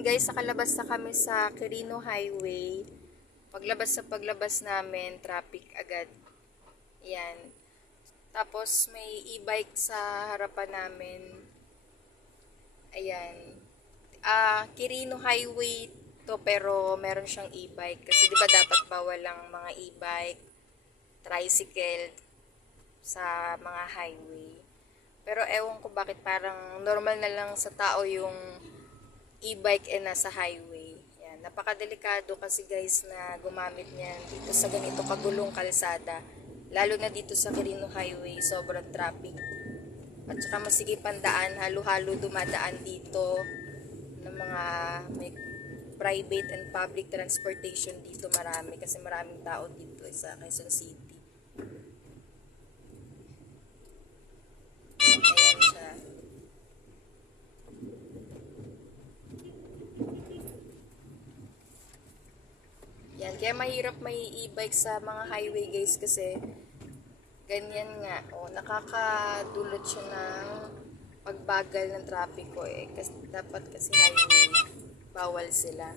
Yan guys, nakalabas na kami sa Quirino Highway. Paglabas namin, traffic agad. Yan. Tapos may e-bike sa harapan namin. Ayan. Quirino Highway to, pero meron siyang e-bike. Kasi di ba dapat bawal lang mga e-bike, tricycle sa mga highway. Pero ewan ko bakit parang normal na lang sa tao yung e-bike nasa highway. Yan. Napakadelikado kasi guys na gumamit niyan dito sa ganito kagulong kalsada. Lalo na dito sa Quirino Highway, sobrang traffic. At saka masigipang daan, halo-halo dumadaan dito ng mga may private and public transportation dito marami kasi maraming tao dito sa Quezon City. Ayan siya. Yan, kaya mahirap may e-bike sa mga highway guys kasi ganyan nga, nakakadulot siya ng pagbagal ng trapiko kasi dapat kasi highway, bawal sila.